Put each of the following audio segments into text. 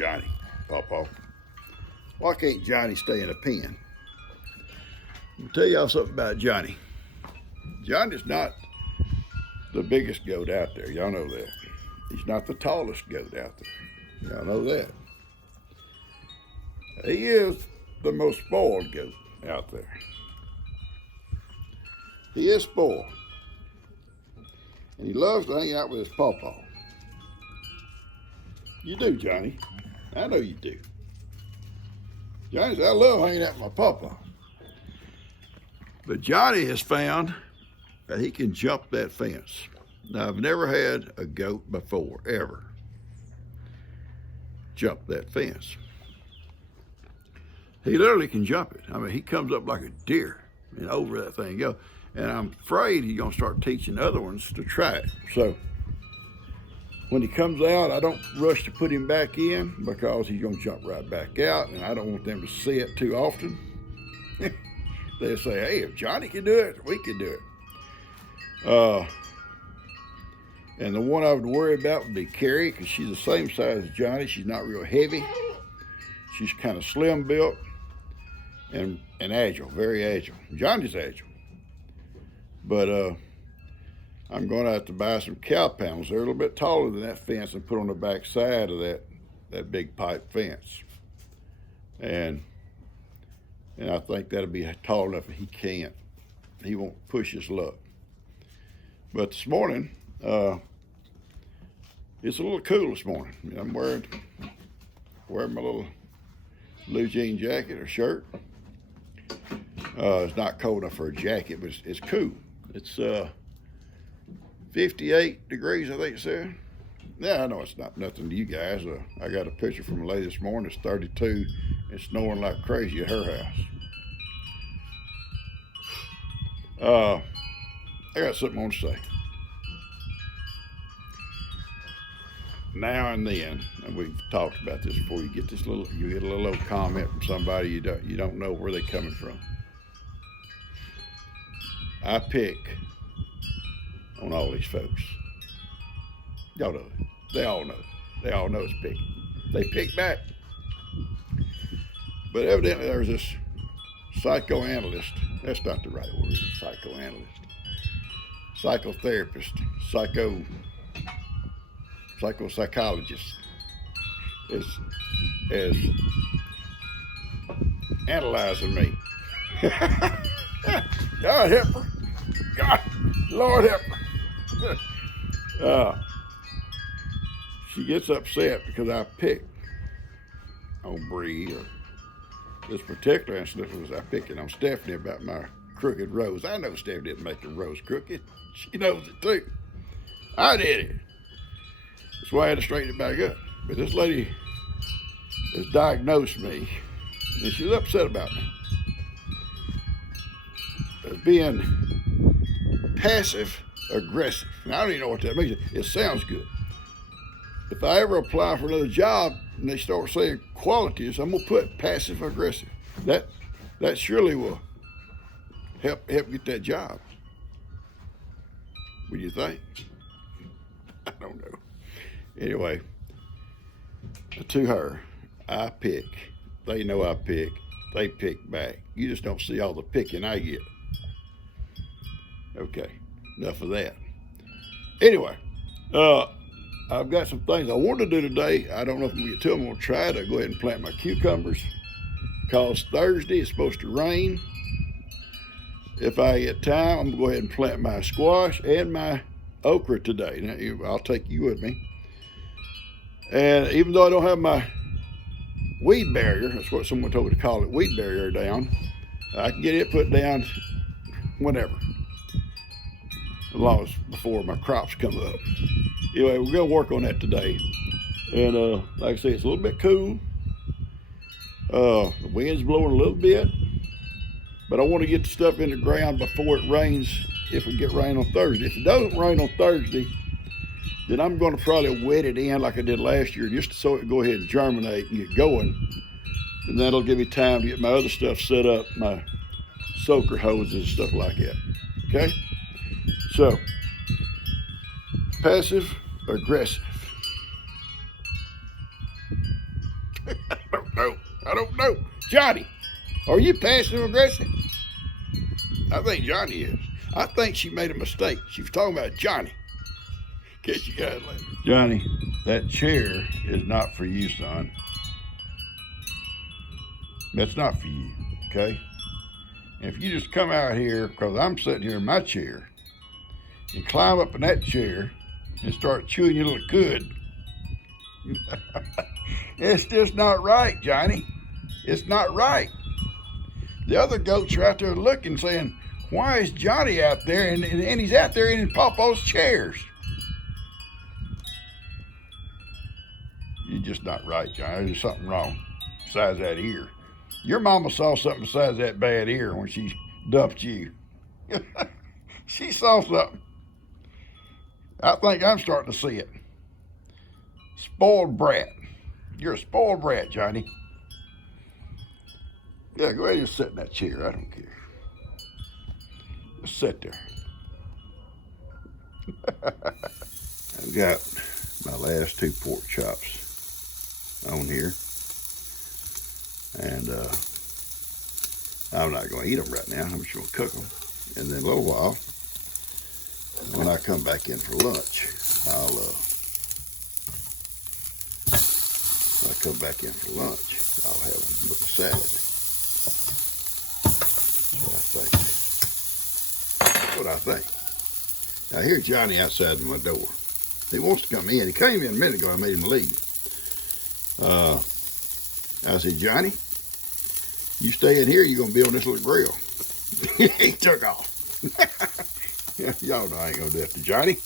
Johnny, Pawpaw. Why can't Johnny stay in a pen? I'll tell y'all something about Johnny. Johnny's not the biggest goat out there. Y'all know that. He's not the tallest goat out there. Y'all know that. He is the most spoiled goat out there. He is spoiled. And he loves to hang out with his pawpaw. You do, Johnny. I know you do. Johnny says, I love hanging out with my pawpaw. But Johnny has found that he can jump that fence. Now, I've never had a goat before, ever, jump that fence. He literally can jump it. I mean, he comes up like a deer and over that thing go. And I'm afraid he's gonna start teaching other ones to try it. So when he comes out, I don't rush to put him back in because he's gonna jump right back out, and I don't want them to see it too often. They'll say, hey, if Johnny can do it, we can do it. And the one I would worry about would be Carrie, because she's the same size as Johnny. She's not real heavy. She's kind of slim built and agile, very agile. Johnny's agile. But I'm going to have to buy some cow panels. They're a little bit taller than that fence and put on the back side of that big pipe fence. And I think that'll be tall enough that he can't. He won't push his luck. But this morning, it's a little cool this morning. I'm wearing my little blue jean jacket or shirt. It's not cold enough for a jacket, but it's cool. It's 58 degrees, I think it said. Yeah, I know it's not nothing to you guys. I got a picture from a lady this morning. It's 32 and snowing like crazy at her house. I got something I want to say. Now and then, and we've talked about this before, you get a little comment from somebody you don't know where they're coming from. I pick on all these folks. Y'all know it. They all know it. They all know it's picking. They pick back. But evidently there's this psychoanalyst. That's not the right word, psychoanalyst. Psychotherapist, psychopsychologist is analyzing me. God help her. God, Lord help her. She gets upset because I picked on Bree. This particular incident was I picked it on Stephanie about my crooked rose. I know Stephanie didn't make the rose crooked. She knows it too. I did it. That's why I had to straighten it back up. But this lady has diagnosed me, and she's upset about me as being passive aggressive. Now, I don't even know what that means. It sounds good. If I ever apply for another job and they start saying qualities, I'm gonna put passive aggressive. That surely will help get that job. What do you think? I don't know. Anyway, to her, I pick. They know I pick. They pick back. You just don't see all the picking I get. Okay, enough of that. Anyway, I've got some things I want to do today. I don't know if I'm going to tell them I'm going to try to go ahead and plant my cucumbers, because Thursday it's supposed to rain. If I get time, I'm going to go ahead and plant my squash and my okra today. Now, I'll take you with me. And even though I don't have my weed barrier, that's what someone told me to call it, weed barrier down, I can get it put down whenever, as long as before my crops come up. Anyway, we're going to work on that today. And like I say, it's a little bit cool. The wind's blowing a little bit, but I want to get the stuff in the ground before it rains, if we get rain on Thursday. If it doesn't rain on Thursday, then I'm going to probably wet it in like I did last year, just so it can go ahead and germinate and get going. And that'll give me time to get my other stuff set up, my soaker hoses and stuff like that. Okay? So, passive aggressive. I don't know. Johnny, are you passive aggressive? I think Johnny is. I think she made a mistake. She was talking about Johnny. Catch you guys later. Johnny, that chair is not for you, son. That's not for you, okay? And if you just come out here, because I'm sitting here in my chair, and climb up in that chair and start chewing your little cud, it's just not right, Johnny. It's not right. The other goats are out there looking, saying, why is Johnny out there? And he's out there in Papa's chairs. You're just not right, Johnny. There's something wrong besides that ear. Your mama saw something besides that bad ear when she dumped you. She saw something. I think I'm starting to see it. Spoiled brat. You're a spoiled brat, Johnny. Yeah, go ahead and sit in that chair. I don't care. Just sit there. I've got my last 2 pork chops on here. And I'm not going to eat them right now. I'm just going to cook them. And then in a little while, when I come back in for lunch, I'll come back in for lunch, I'll have them with a salad. That's what I think. Now here's Johnny outside my door. He wants to come in. He came in a minute ago. I made him leave. I said, Johnny, you stay in here, you're going to be on this little grill. He took off. Y'all know I ain't going to do that to Johnny.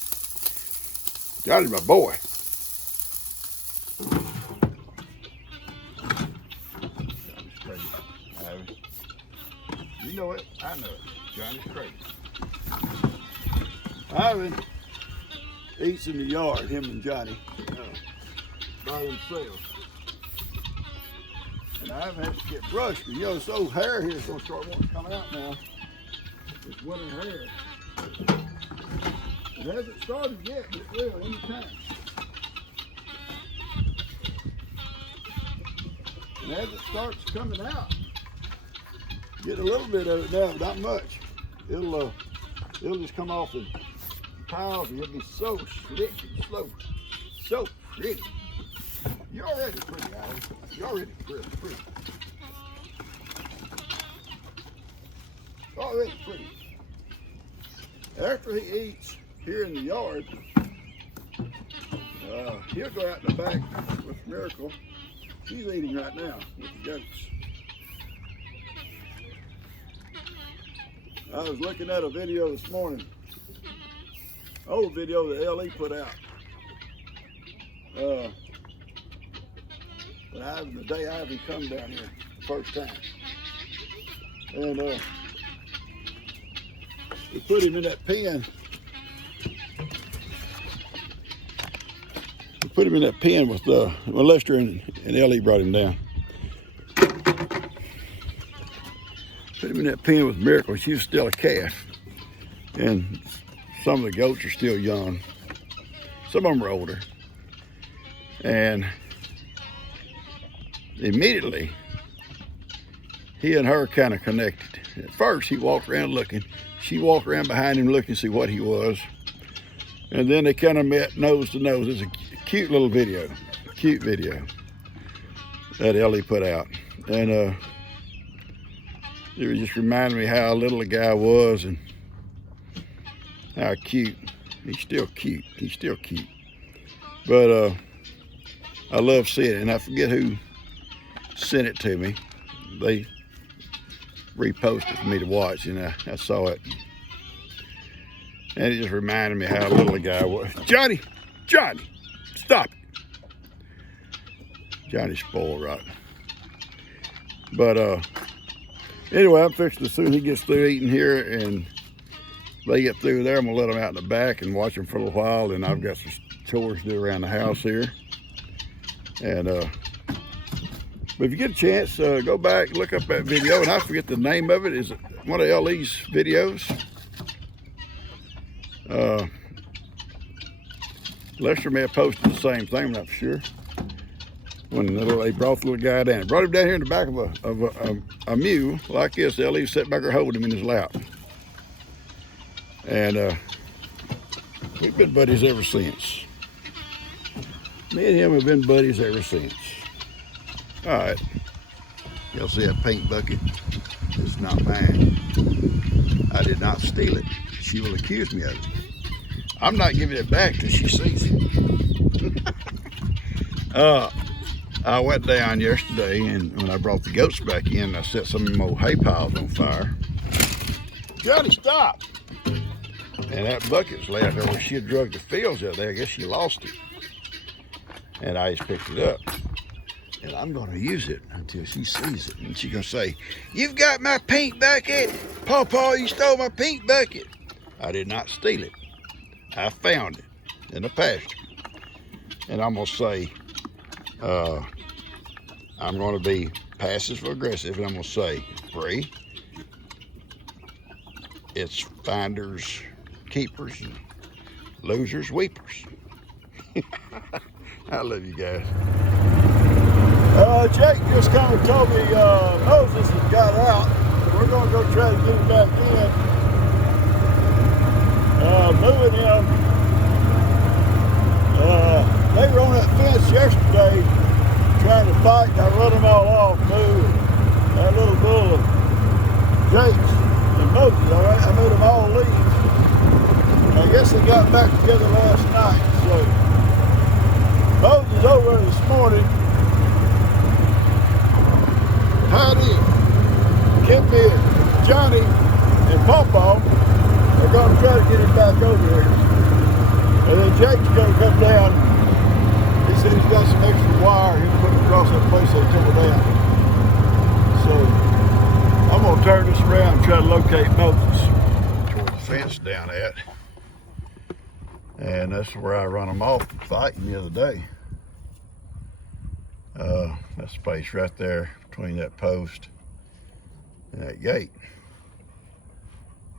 Johnny's my boy. Johnny's crazy. You know it. I know it. Johnny's crazy. Ivan eats in the yard, him and Johnny, by themselves. And I've had to get brushed. You know, this old hair here is going to start wanting to come out now. It's winter hair. It hasn't started yet, but it will any time. And as it starts coming out, get a little bit of it now, but not much. It'll just come off in piles, and it'll be so slick and slow, so pretty. You're already pretty, Alan. You're already pretty. Already pretty. After he eats here in the yard, he'll go out in the back with Miracle. She's eating right now with the goats. I was looking at a video this morning, old video that LE put out. The day Ivy come down here, first time. And we put him in that pen. We put him in that pen with Lester and LE brought him down. Put him in that pen with Miracle. She was still a calf. And some of the goats are still young. Some of them are older. And immediately, he and her kind of connected. At first, he walked around looking. She walked around behind him looking to see what he was. And then they kind of met nose to nose. It's a cute little video. Cute video that Ellie put out. And it was just reminding me how little the guy was and how cute. He's still cute. He's still cute. But I love seeing it. And I forget who sent it to me. They reposted for me to watch, and I saw it. And it just reminded me how little the guy was. Johnny, stop it. Johnny's spoiled rotten. But anyway, I'm fixing as soon as he gets through eating here and they get through there, I'm gonna let them out in the back and watch them for a little while. And I've got some chores to do around the house here. And but if you get a chance, go back, look up that video, and I forget the name of it. Is it one of LE's videos? Lester may have posted the same thing, I'm not sure. when they brought the little guy down. They brought him down here in the back of a mule like this. They'll even sit back there holding him in his lap. And we've been buddies ever since. Me and him have been buddies ever since. All right. Y'all see that paint bucket? It's not mine. I did not steal it. She will accuse me of it. I'm not giving it back till she sees it. I went down yesterday, and when I brought the goats back in, I set some of them old hay piles on fire. Johnny, stop! And that bucket's left there where she had drug the fields out there. I guess she lost it. And I just picked it up. And I'm going to use it until she sees it. And she's going to say, "You've got my paint bucket. Pawpaw, you stole my paint bucket." I did not steal it. I found it in the pasture. And I'm going to say, I'm going to be passive aggressive, and I'm going to say, Bree, it's finders, keepers, and losers, weepers. I love you guys. Jake just kind of told me Moses has got out. We're going to go try to get him back in. Moving him. They were on that fence yesterday trying to fight. I run them all off, moving. That little bull of Jake's and Moses, all right? I made them all leave. I guess they got back together last night. So Moses over this morning. Heidi, Kim Beard, Johnny, and Pawpaw are going to try to get him back over here. And then Jake's going to come down. He said he's got some extra wire he's putting across that place they tore down. So I'm going to turn this around and try to locate Moses. Toward the fence down at. And that's where I run them off fighting the other day. That space right there between that post and that gate.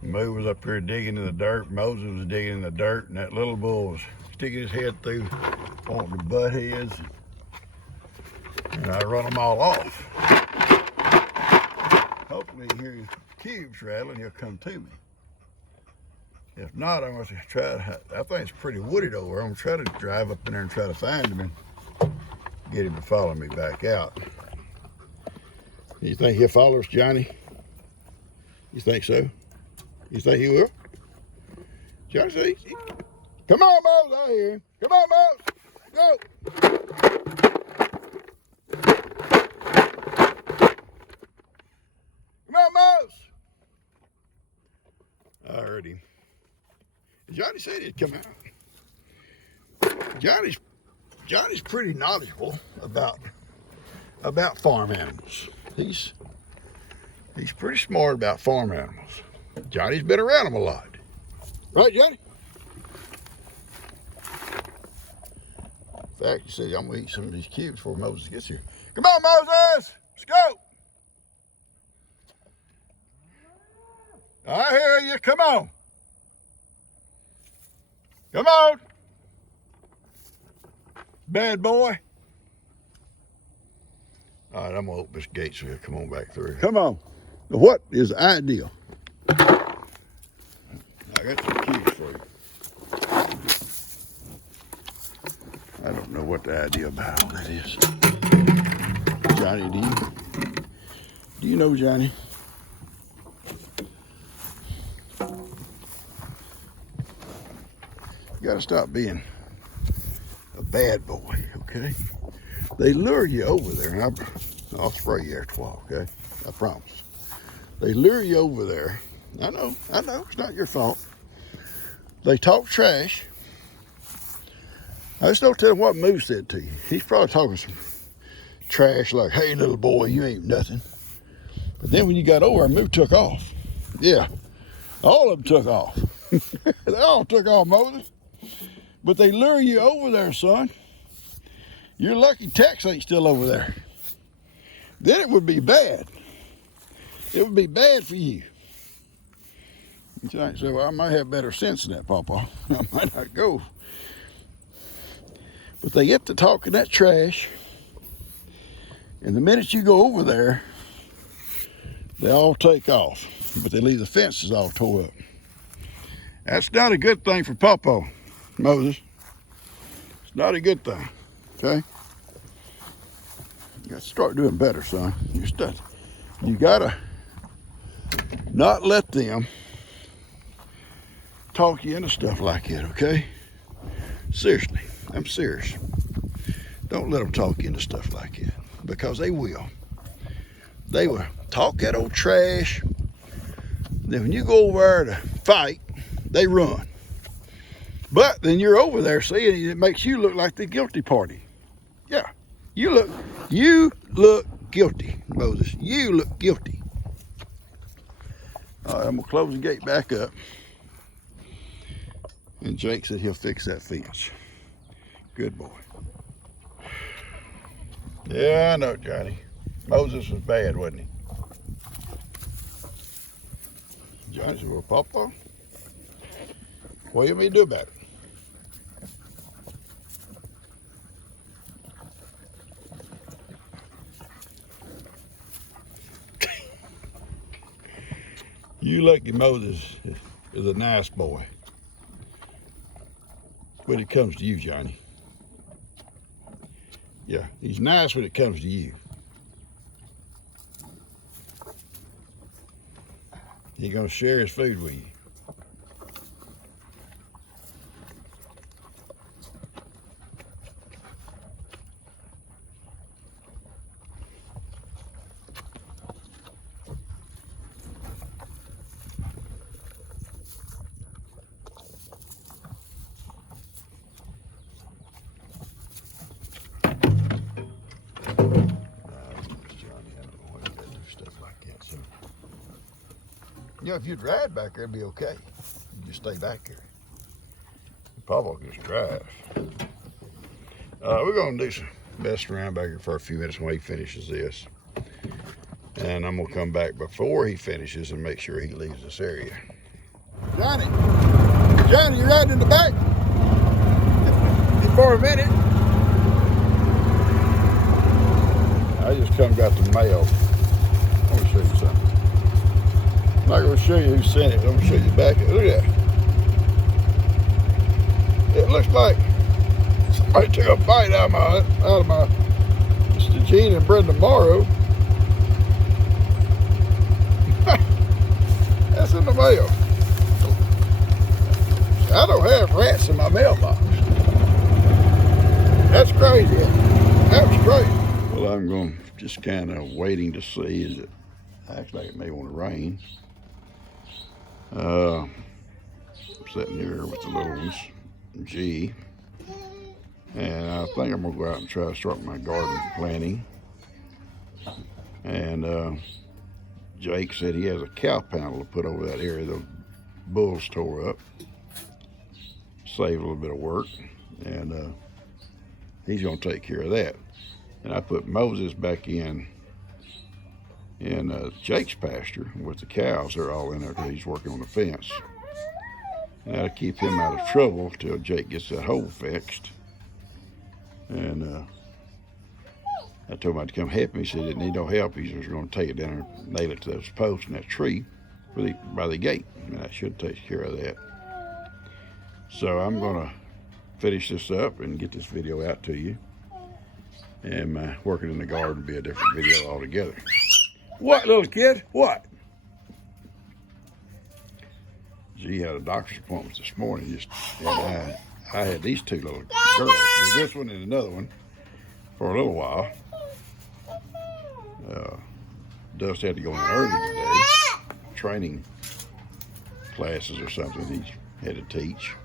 Moo was up here digging in the dirt. Moses was digging in the dirt, and that little bull was sticking his head through, wanting to butt heads. And I run them all off. Hopefully he hears cubes rattling, he'll come to me. If not, I'm going to try to, I think it's pretty wooded over. I'm going to try to drive up in there and try to find him and get him to follow me back out. You think he'll follow us, Johnny? You think so? You think he will? Johnny, see? Come on, Mose, I hear him. Come on, Mose. Go. Come on, Mose. I heard him. Johnny said he'd come out. Johnny's pretty knowledgeable about farm animals. He's pretty smart about farm animals. Johnny's been around them a lot. Right, Johnny? In fact, he said, I'm going to eat some of these cubes before Moses gets here. Come on, Moses! Let's go! I hear you. Come on. Come on. Bad boy. All right, I'm going to open this gate so he'll come on back through. Come on. What is ideal? I got some keys for you. I don't know what the idea about all that is. Johnny, do you know, Johnny? You gotta stop being a bad boy, okay? They lure you over there, and I'll spray you after a while, okay? I promise. They lure you over there. I know, it's not your fault. They talk trash. I just don't tell them what Moo said to you. He's probably talking some trash like, "Hey, little boy, you ain't nothing." But then when you got over, Moo took off. Yeah, all of them took off. They all took off, Moses. But they lure you over there, son. You're lucky Tex ain't still over there. Then it would be bad. It would be bad for you. So I might have better sense than that, Pawpaw. I might not go. But they get to talking that trash. And the minute you go over there, they all take off, but they leave the fences all tore up. That's not a good thing for Pawpaw, Moses. It's not a good thing, okay? You got to start doing better, son. You gotta not let them talk you into stuff like that, okay? Seriously, I'm serious. Don't let them talk you into stuff like that, because they will. They will talk that old trash. Then when you go over there to fight, they run. But then you're over there seeing it makes you look like the guilty party. Yeah, you look guilty, Moses. You look guilty. All right, I'm gonna close the gate back up. And Jake said he'll fix that fence. Good boy. Yeah, I know, Johnny. Moses was bad, wasn't he? Johnny said, well, Pawpaw, what do you mean to do about it? You lucky Moses is a nice boy when it comes to you, Johnny. Yeah, he's nice when it comes to you. He's gonna share his food with you. Yeah, if you'd ride back there, it'd be okay. You just stay back there. Pawpaw can just drive. We're gonna do some messing around back here for a few minutes when he finishes this. And I'm gonna come back before he finishes and make sure he leaves this area. Johnny, you riding in the back? For a minute. I just come got the mail. Let me show you something. I'm not going to show you who sent it. I'm going to show you back. Look at that. It looks like somebody took a bite out of my Mr. Gene and Brenda Morrow. That's in the mail. I don't have rats in my mailbox. That's crazy. That was crazy. Well, I'm going just kind of waiting to see. Is it acts like it may want to rain. I'm sitting here with the little ones, G, and I think I'm gonna go out and try to start my garden planting. And Jake said he has a cow panel to put over that area the bulls tore up, save a little bit of work, and he's gonna take care of that. And I put Moses back in Jake's pasture with the cows. They're all in there because he's working on the fence. And that'll keep him out of trouble till Jake gets that hole fixed. And I told him I'd come help him. He said he didn't need no help. He's just going to take it down there and nail it to those posts and that tree by the gate. And that should take care of that. So I'm going to finish this up and get this video out to you. And working in the garden will be a different video altogether. What, little kid? What? G had a doctor's appointment this morning. And I had these two little girls. This one and another one for a little while. Dust had to go in early today. Training classes or something he had to teach.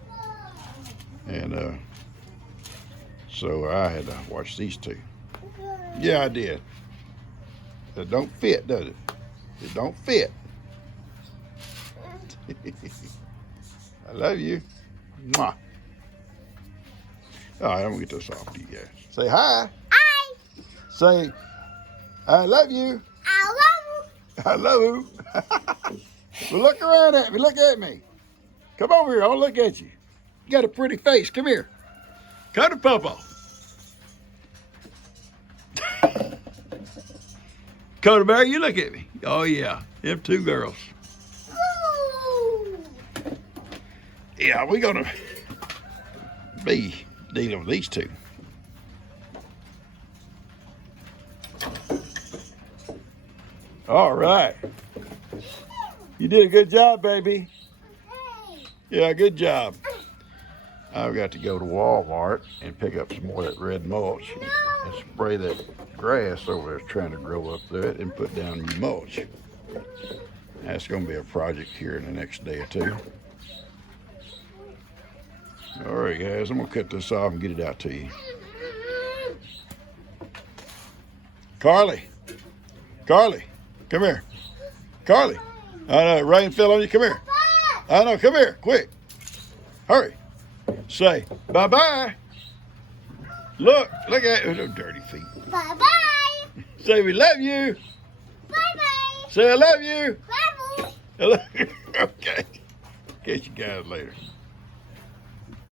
And so I had to watch these two. Yeah, I did. It don't fit, does it? It don't fit. I love you. Mwah. All right, I'm gonna get this off to you guys. Say hi. Hi. Say, I love you. I love you. I love you. Well, look around at me. Look at me. Come over here. I'll look at you. You got a pretty face. Come here. Come to Pawpaw. Coda Bear, you look at me. Oh yeah, them two girls. Ooh. Yeah, we're gonna be dealing with these two. All right. You did a good job, baby. Okay. Yeah, good job. I've got to go to Walmart and pick up some more of that red mulch and spray that grass over there trying to grow up through it and put down new mulch. That's going to be a project here in the next day or two. All right, guys, I'm going to cut this off and get it out to you. Carly, come here. Carly, I know, rain fell on you. Come here. I know, come here, quick. Hurry. Say bye-bye. Look at those dirty feet. Bye-bye. Say we love you. Bye-bye. Say I love you. Bye-bye. Okay. Catch you guys later.